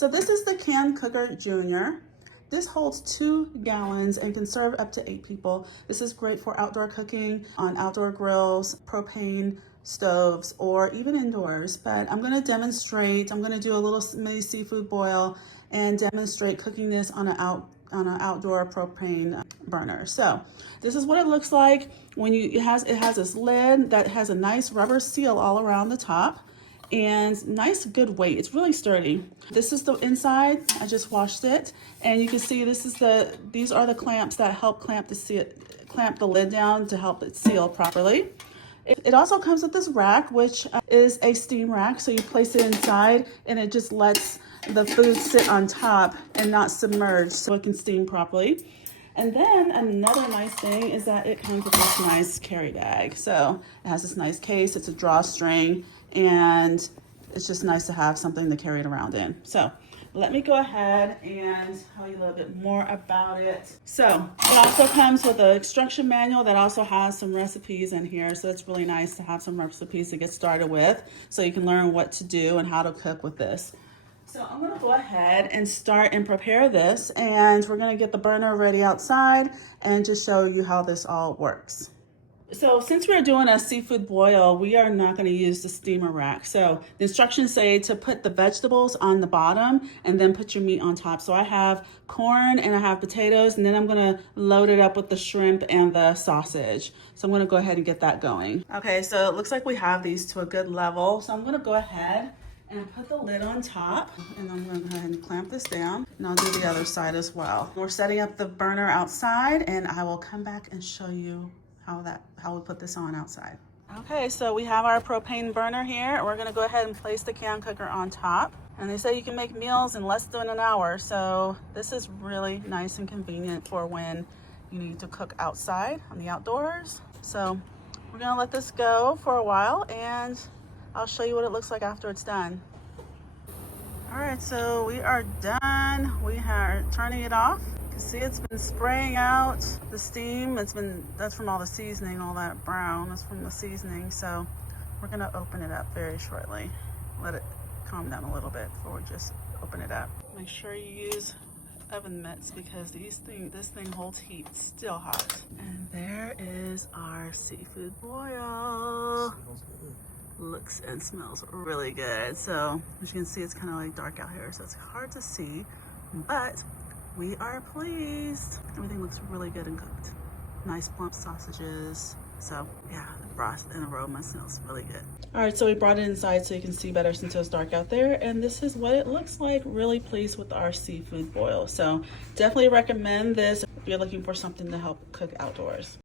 So this is the CanCooker Jr. This holds 2 gallons and can serve up to 8 people. This is great for outdoor cooking on outdoor grills, propane stoves, or even indoors. But I'm gonna demonstrate, I'm gonna do a little mini seafood boil and demonstrate cooking this on an outdoor propane burner. So this is what it looks like when it has this lid that has a nice rubber seal all around the top and nice good weight. It's really sturdy. This is the inside. I just washed it, and you can see these are the clamps that help clamp the lid down to help it seal properly. It also comes with this rack, which is a steam rack. So you place it inside and it just lets the food sit on top and not submerge so it can steam properly. And then another nice thing is that it comes with this nice carry bag. So it has this nice case, it's a drawstring, and it's just nice to have something to carry it around in. So let me go ahead and tell you a little bit more about it. So it also comes with an instruction manual that also has some recipes in here. So it's really nice to have some recipes to get started with so you can learn what to do and how to cook with this. So I'm gonna go ahead and start and prepare this, and we're gonna get the burner ready outside and just show you how this all works. So since we're doing a seafood boil, we are not going to use the steamer rack. So the instructions say to put the vegetables on the bottom and then put your meat on top. So I have corn and I have potatoes, and then I'm going to load it up with the shrimp and the sausage. So I'm going to go ahead and get that going. Okay, so it looks like we have these to a good level. So I'm going to go ahead and put the lid on top, and I'm going to go ahead and clamp this down, and I'll do the other side as well. We're setting up the burner outside, and I will come back and show you how we put this on outside. Okay, so we have our propane burner here. We're gonna go ahead and place the CanCooker on top. And they say you can make meals in less than an hour. So this is really nice and convenient for when you need to cook outside on the outdoors. So we're gonna let this go for a while, and I'll show you what it looks like after it's done. All right, so we are done. We are turning it off. See, it's been spraying out the steam. That's from all the seasoning, all that brown is from the seasoning. So we're gonna open it up very shortly. Let it calm down a little bit before we just open it up. Make sure you use oven mitts because this thing holds heat, it's still hot. And there is our seafood boil. Looks and smells really good. So as you can see, it's kind of like dark out here, so it's hard to see, but we are pleased. Everything looks really good and cooked. Nice plump sausages. So yeah, the broth and aroma smells really good. All right, so we brought it inside so you can see better since it's dark out there. And this is what it looks like. Really pleased with our seafood boil. So definitely recommend this if you're looking for something to help cook outdoors.